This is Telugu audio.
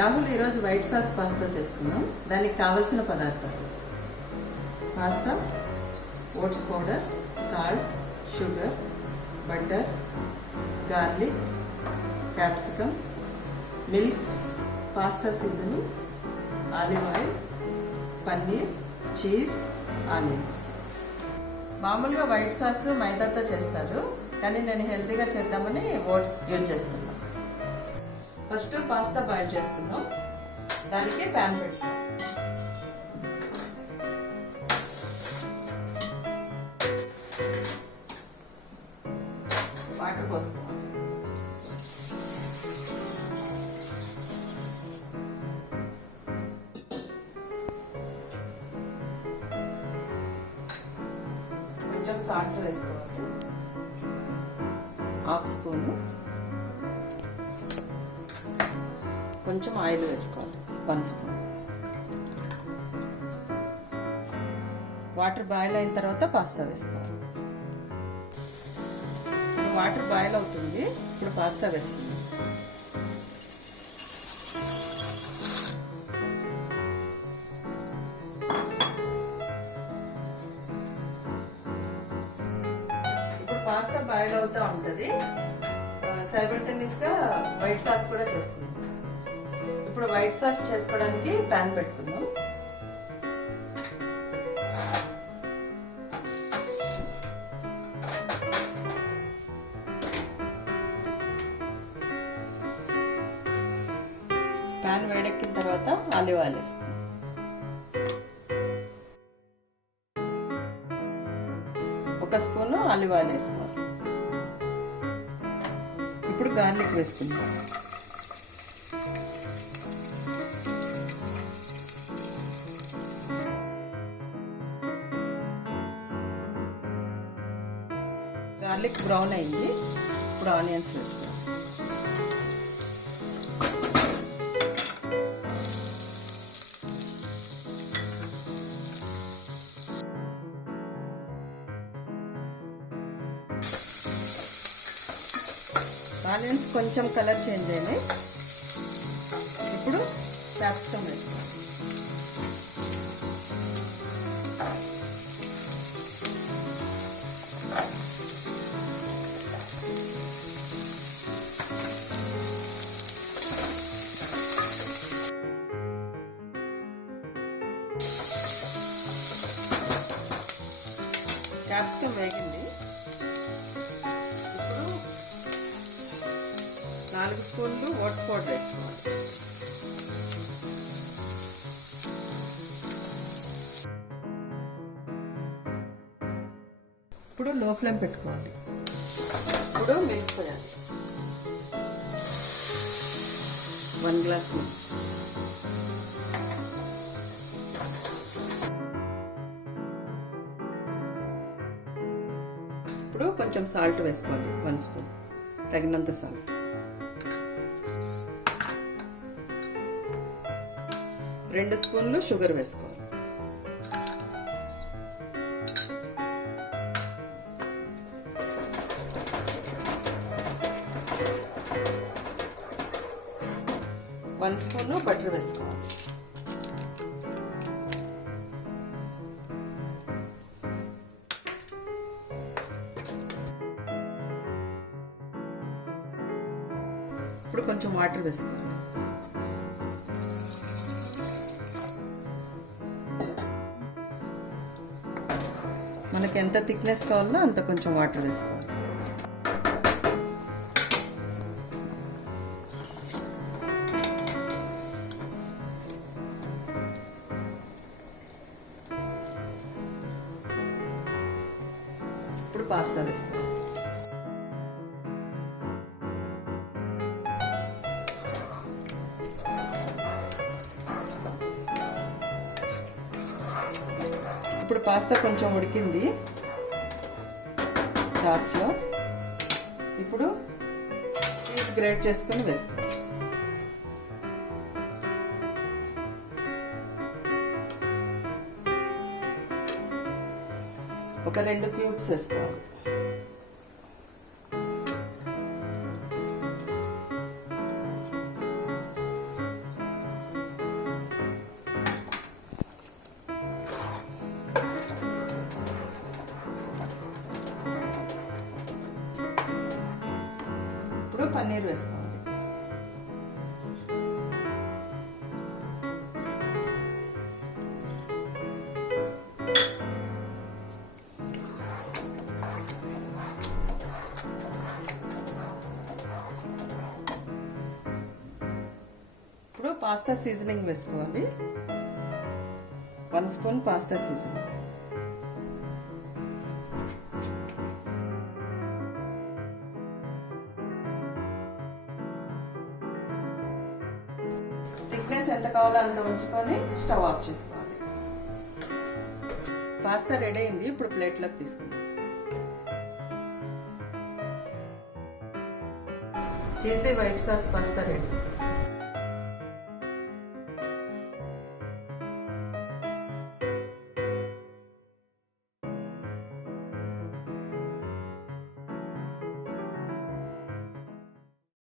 రాహుల్ ఈరోజు వైట్ సాస్ పాస్తా చేసుకుందాం. దానికి కావలసిన పదార్థాలు: pasta, oats powder, salt, sugar, butter, garlic, capsicum, milk, pasta seasoning, olive oil, paneer, cheese, onions. మామూలుగా వైట్ సాస్ మైదాతో చేస్తారు, కానీ నేను హెల్తీగా చేద్దామని ఓట్స్ యూజ్ చేస్తున్నాను. ఫస్ట్ పాస్తా బాయిల్ చేసుకుందాం. దానికి ప్యాన్ పెట్టుకుందాం. వాటర్ పోసుకుందాం. కొంచెం సాల్ట్ వేసుకోవాలి, హాఫ్ స్పూను. కొంచెం ఆయిల్ వేసుకోవాలి, 1 స్పూన్. వాటర్ బాయిల్ అయిన తర్వాత పాస్తా వేసుకోవాలి. వాటర్ బాయిల్ అవుతుంది, ఇప్పుడు పాస్తా వేసుకుందాం. ఇప్పుడు పాస్తా బాయిల్ అవుతూ ఉంటుంది, సైమల్టేనియస్గా వైట్ సాస్ కూడా చేసుకుందాం. ఇప్పుడు వైట్ సాస్ చేసుకోవడానికి ప్యాన్ పెట్టుకుందాం. ప్యాన్ వేడెక్కిన తర్వాత ఆలివ్ ఆయిల్ వేసుకుందాం. ఒక స్పూను ఆలివ్ ఆయిల్ వేసుకోవాలి. ఇప్పుడు గార్లిక్ వేసుకుందాం. గార్లిక్ బ్రౌన్ అయింది, ఇప్పుడు ఆనియన్స్ వేసుకోవాలి. ఆనియన్స్ కొంచెం కలర్ చేంజ్ అయినాయి, ఇప్పుడు క్యాప్సికమ్ వేసుకోవాలి. క్యాప్సికమ్ వేగింది, ఇప్పుడు 4 స్పూన్లు ఓట్స్ పౌడర్ వేసుకోవాలి. ఇప్పుడు లో ఫ్లేమ్ పెట్టుకోవాలి. ఇప్పుడు మిల్క్ పోయాలి, 1 గ్లాస్ మిల్క్. ఇప్పుడు కొంచెం సాల్ట్ వేసుకోవాలి, 1 స్పూన్, తగినంత సాల్ట్. రెండు స్పూన్లు షుగర్ వేసుకోవాలి. వన్ స్పూన్ బటర్ వేసుకోవాలి. ఇప్పుడు కొంచెం వాటర్ వేసుకోవాలి. మనకి ఎంత థిక్నెస్ కావాలో అంత కొంచెం వాటర్ వేసుకోవాలి. ఇప్పుడు పాస్తా వేసుకోవాలి. ఇప్పుడు పాస్తా కొంచెం ఉడికింది సాస్లో. ఇప్పుడు చీజ్ గ్రేట్ చేసుకొని వేసుకోవాలి. ఒక 2 క్యూబ్స్ వేసుకోవాలి. పన్నీర్ వేసుకోవాలి. ఇప్పుడు పాస్తా సీజనింగ్ వేసుకోవాలి. 1 స్పూన్ పాస్తా సీజనింగ్, థిక్నెస్ ఎంత కావాలో అంత ఉంచుకొని స్టవ్ ఆఫ్ చేసుకోవాలి. పాస్తా రెడీ అయింది. ఇప్పుడు ప్లేట్లోకి తీసుకుందాం. Cheesy white sauce pasta ready.